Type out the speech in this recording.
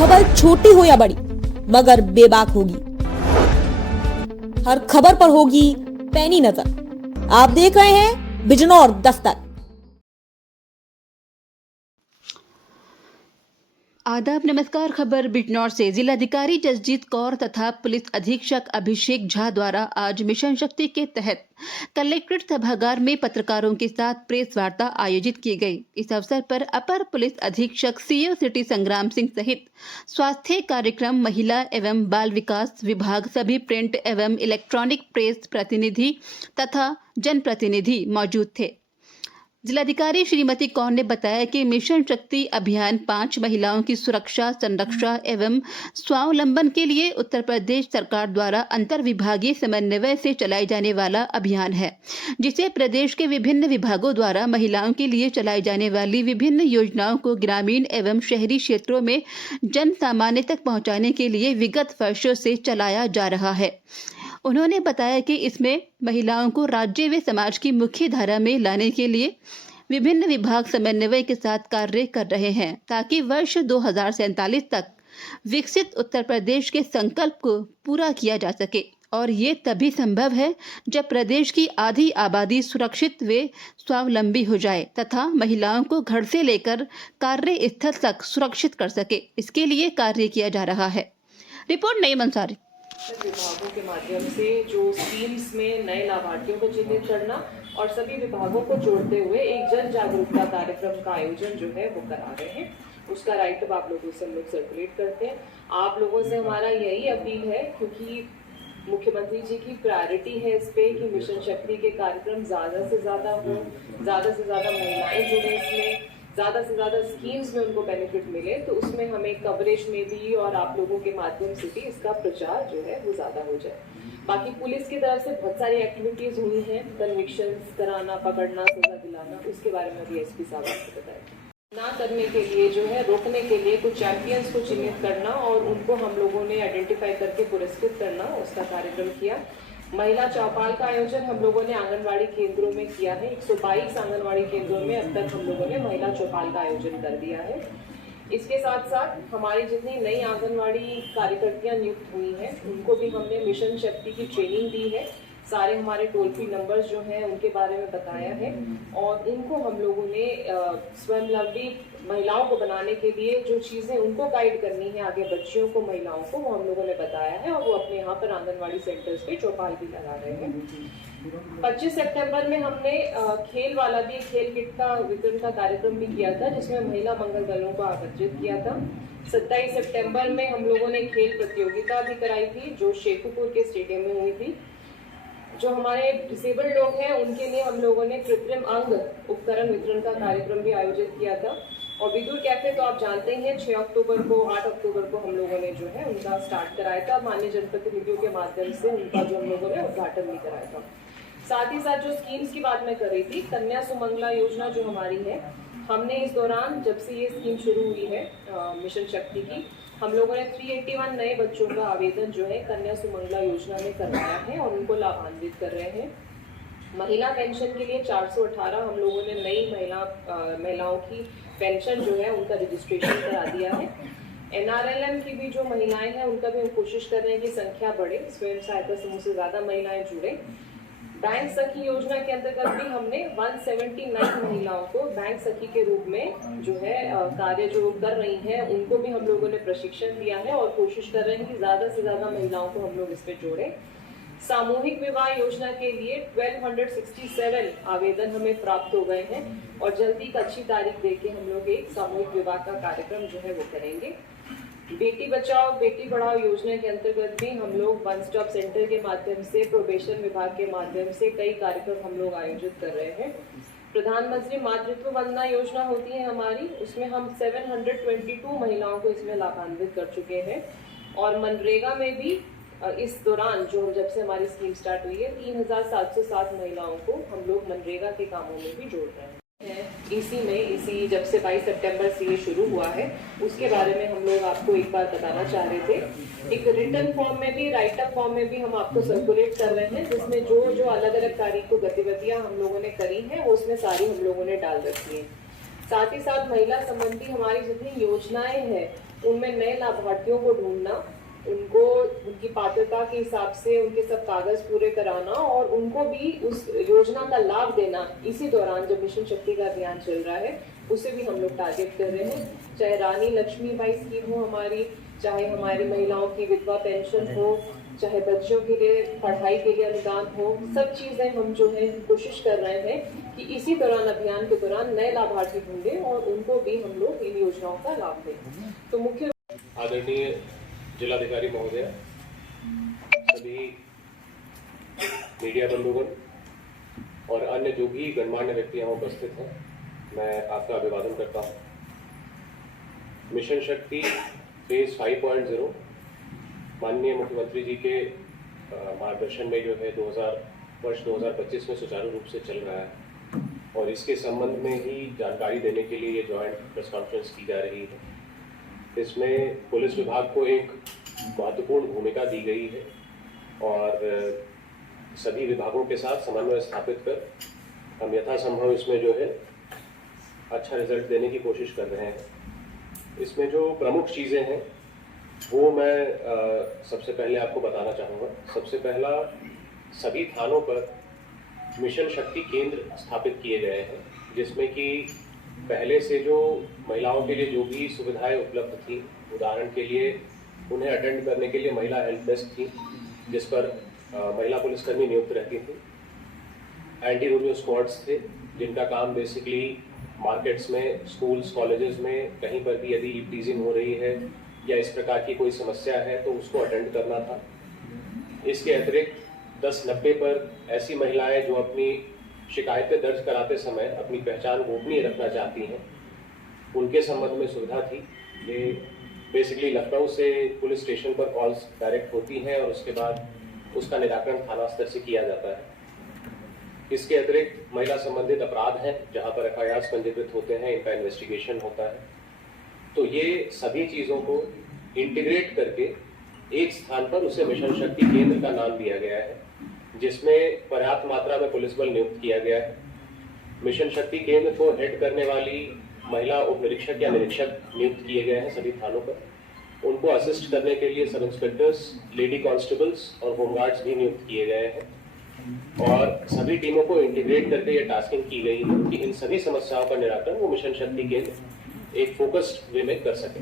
खबर छोटी हो या बड़ी मगर बेबाक होगी। हर खबर पर होगी पैनी नजर। आप देख रहे हैं बिजनौर दस्तक। आदाब, नमस्कार। खबर बिजनौर से जिलाधिकारी जसजीत कौर तथा पुलिस अधीक्षक अभिषेक झा द्वारा आज मिशन शक्ति के तहत कलेक्ट्रेट सभागार में पत्रकारों के साथ प्रेस वार्ता आयोजित की गई। इस अवसर पर अपर पुलिस अधीक्षक सीओ सिटी संग्राम सिंह सहित स्वास्थ्य कार्यक्रम, महिला एवं बाल विकास विभाग, सभी प्रिंट एवं इलेक्ट्रॉनिक प्रेस प्रतिनिधि तथा जनप्रतिनिधि मौजूद थे। जिलाधिकारी श्रीमती कौर ने बताया कि मिशन शक्ति अभियान 5 महिलाओं की सुरक्षा, संरक्षा एवं स्वावलंबन के लिए उत्तर प्रदेश सरकार द्वारा अंतर विभागीय समन्वय से चलाए जाने वाला अभियान है, जिसे प्रदेश के विभिन्न विभागों द्वारा महिलाओं के लिए चलाई जाने वाली विभिन्न योजनाओं को ग्रामीण एवं शहरी क्षेत्रों में जन सामान्य तक पहुंचाने के लिए विगत वर्षों से चलाया जा रहा है। उन्होंने बताया कि इसमें महिलाओं को राज्य व समाज की मुख्य धारा में लाने के लिए विभिन्न विभाग समन्वय के साथ कार्य कर रहे हैं, ताकि वर्ष 2047 तक विकसित उत्तर प्रदेश के संकल्प को पूरा किया जा सके। और ये तभी संभव है जब प्रदेश की आधी आबादी सुरक्षित व स्वावलंबी हो जाए तथा महिलाओं को घर से लेकर कार्य स्थल तक सुरक्षित कर सके। इसके लिए कार्य किया जा रहा है। रिपोर्ट नईम अंसारी। विभागों के माध्यम से जो स्कीम्स में नए लाभार्थियों को चिन्हित करना और सभी विभागों को जोड़ते हुए एक जन जागरूकता कार्यक्रम का आयोजन जो है वो करा रहे हैं। उसका राइट आप लोगों से हम लोग सर्कुलेट करते हैं। आप लोगों से हमारा यही अपील है, क्योंकि मुख्यमंत्री जी की प्रायोरिटी है इस पे कि मिशन शक्ति के कार्यक्रम ज़्यादा से ज़्यादा हो, ज़्यादा से ज़्यादा महिलाएं जुड़े इसमें, ज़्यादा से ज़्यादा स्कीम्स में उनको बेनिफिट मिले। तो उसमें हमें कवरेज में भी और आप लोगों के माध्यम से भी इसका प्रचार जो है वो ज़्यादा हो जाए। बाकी पुलिस की तरफ से बहुत सारी एक्टिविटीज़ हुई हैं, कन्विक्शंस कराना, पकड़ना, सजा दिलाना, उसके बारे में भी एसपी साहब आपको बताएं। ना करने के लिए जो है, रोकने के लिए कुछ चैंपियंस को चिन्हित करना और उनको हम लोगों ने आइडेंटिफाई करके पुरस्कृत करना, उसका कार्यक्रम किया। महिला चौपाल का आयोजन हम लोगों ने आंगनवाड़ी केंद्रों में किया है। 122 आंगनवाड़ी केंद्रों में अब तक हम लोगों ने महिला चौपाल का आयोजन कर दिया है। इसके साथ साथ हमारी जितनी नई आंगनवाड़ी कार्यकर्तियां नियुक्त हुई हैं, उनको भी हमने मिशन शक्ति की ट्रेनिंग दी है। सारे हमारे टोल फ्री नंबर्स जो हैं उनके बारे में बताया है और इनको हम लोगों ने स्वावलंबी महिलाओं को बनाने के लिए जो चीज़ें उनको गाइड करनी है आगे बच्चियों को, महिलाओं को, वो हम लोगों ने बताया है और वो अपने यहाँ पर आंगनवाड़ी सेंटर्स पे चौपाल भी लगा रहे हैं। 25 सितंबर में हमने खेल वाला भी खेल किट का वितरण का कार्यक्रम भी किया था, जिसमें महिला मंगल दलों को आमंत्रित किया था। 27 सितंबर में हम लोगों ने खेल प्रतियोगिता भी कराई थी, जो शेखुपुर के स्टेडियम में हुई थी। जो हमारे डिसेबल्ड लोग हैं उनके लिए हम लोगों ने कृत्रिम अंग उपकरण वितरण का कार्यक्रम भी आयोजित किया था। और विदुर कैफे तो आप जानते हैं 6 अक्टूबर को, 8 अक्टूबर को हम लोगों ने जो है उनका स्टार्ट कराया था। माननीय जनप्रतिनिधियों के माध्यम से उनका जो हम लोगों ने उद्घाटन भी कराया था। साथ ही साथ जो स्कीम्स की बात मैं कर रही थी, कन्या सुमंगला योजना जो हमारी है, हमने इस दौरान जब से ये स्कीम शुरू हुई है मिशन शक्ति की, हम लोगों ने 381 नए बच्चों का आवेदन जो है कन्या सुमंगला योजना में करवाया है और उनको लाभान्वित कर रहे हैं। महिला पेंशन के लिए 418 हम लोगों ने नई महिलाओं की पेंशन जो है उनका रजिस्ट्रेशन करा दिया है। NRLM की भी जो महिलाएं हैं उनका भी हम कोशिश कर रहे हैं कि संख्या बढ़े, स्वयं सहायता समूह से ज़्यादा महिलाएं जुड़े। बैंक सखी योजना के अंतर्गत भी हमने 179 महिलाओं को बैंक सखी के रूप में जो है कार्य जो कर रही हैं उनको भी हम लोगों ने प्रशिक्षण दिया है और कोशिश कर रहे हैं कि ज़्यादा से ज़्यादा महिलाओं को हम लोग इस पे जोड़ें। सामूहिक विवाह योजना के लिए 1267 आवेदन हमें प्राप्त हो गए हैं और जल्दी एक अच्छी तारीख देके हम लोग एक सामूहिक विवाह का कार्यक्रम जो है वो करेंगे। बेटी बचाओ बेटी पढ़ाओ योजना के अंतर्गत भी हम लोग वन स्टॉप सेंटर के माध्यम से, प्रोबेशन विभाग के माध्यम से कई कार्यक्रम हम लोग आयोजित कर रहे हैं। प्रधानमंत्री मातृत्व वंदना योजना होती है हमारी, उसमें हम 722 महिलाओं को इसमें लाभान्वित कर चुके हैं। और मनरेगा में भी इस दौरान जो जब से हमारी स्कीम स्टार्ट हुई है 3707 महिलाओं को हम लोग मनरेगा के कामों में भी जोड़ रहे हैं। इसी जब से 22 सितंबर से ये शुरू हुआ है उसके बारे में हम लोग आपको एक बार बताना चाह रहे थे। एक रिटर्न फॉर्म में भी, राइट अप फॉर्म में भी हम आपको सर्कुलेट कर रहे हैं, जिसमें जो अलग अलग तारीख को गतिविधियां हम लोगों ने करी हैं वो उसमें सारी हम लोगों ने डाल रखी है। साथ ही साथ महिला संबंधी हमारी जितनी योजनाएं हैं उनमें नए लाभार्थियों को ढूंढना, उनको उनकी पात्रता के हिसाब से उनके सब कागज पूरे कराना और उनको भी उस योजना का लाभ देना। इसी दौरान जब मिशन शक्ति का अभियान चल रहा है उसे भी हम लोग टारगेट कर रहे हैं। चाहे रानी लक्ष्मीबाई स्कीम हो हमारी, चाहे हमारी महिलाओं की विधवा पेंशन हो, चाहे बच्चों के लिए पढ़ाई के लिए अनुदान हो, सब चीजें हम जो है कोशिश कर रहे हैं कि इसी दौरान अभियान के दौरान नए लाभार्थी ढूंढें और उनको भी हम लोग इन योजनाओं का लाभ दें। तो मुख्य आदरणीय जिलाधिकारी महोदय, सभी मीडिया बंधुगण और अन्य जो भी गणमान्य व्यक्ति यहाँ उपस्थित हैं, मैं आपका अभिवादन करता हूँ। मिशन शक्ति फेज 5.0 माननीय मुख्यमंत्री जी के मार्गदर्शन में जो है वर्ष 2025 में सुचारू रूप से चल रहा है और इसके संबंध में ही जानकारी देने के लिए ये जॉइंट प्रेस कॉन्फ्रेंस की जा रही है। इसमें पुलिस विभाग को एक महत्वपूर्ण भूमिका दी गई है और सभी विभागों के साथ समन्वय स्थापित कर हम यथासंभव इसमें जो है अच्छा रिजल्ट देने की कोशिश कर रहे हैं। इसमें जो प्रमुख चीज़ें हैं वो मैं सबसे पहले आपको बताना चाहूँगा। सबसे पहला, सभी थानों पर मिशन शक्ति केंद्र स्थापित किए गए हैं, जिसमें कि पहले से जो महिलाओं के लिए जो भी सुविधाएं उपलब्ध थी, उदाहरण के लिए उन्हें अटेंड करने के लिए महिला हेल्प डेस्क थी जिस पर महिला पुलिसकर्मी नियुक्त रहती थी। एंटी रोमियो स्क्वाड्स थे जिनका काम बेसिकली मार्केट्स में, स्कूल्स, कॉलेजेस में कहीं पर भी यदि टीजिंग हो रही है या इस प्रकार की कोई समस्या है तो उसको अटेंड करना था। इसके अतिरिक्त 1090 पर ऐसी महिलाएं जो अपनी शिकायतें दर्ज कराते समय अपनी पहचान गोपनीय रखना चाहती हैं, उनके संबंध में सुविधा थी। ये बेसिकली लखनऊ से पुलिस स्टेशन पर कॉल्स डायरेक्ट होती हैं और उसके बाद उसका निराकरण थाना स्तर से किया जाता है। इसके अतिरिक्त महिला संबंधित अपराध हैं जहां पर FIRs पंजीकृत होते हैं, इनका इन्वेस्टिगेशन होता है। तो ये सभी चीज़ों को इंटीग्रेट करके एक स्थान पर उसे मिशन शक्ति केंद्र का नाम दिया गया है, जिसमें पर्याप्त मात्रा में पुलिस बल नियुक्त किया गया है। मिशन शक्ति केंद्र को हेड करने वाली महिला उप निरीक्षक या निरीक्षक नियुक्त किए गए हैं सभी थानों पर। उनको असिस्ट करने के लिए सब इंस्पेक्टर्स, लेडी कॉन्स्टेबल्स और होमगार्ड्स भी नियुक्त किए गए हैं और सभी टीमों को इंटीग्रेट करके ये टास्किंग की गई है कि इन सभी समस्याओं का निराकरण वो मिशन शक्ति केंद्र एक फोकस्ड वे में कर सकें।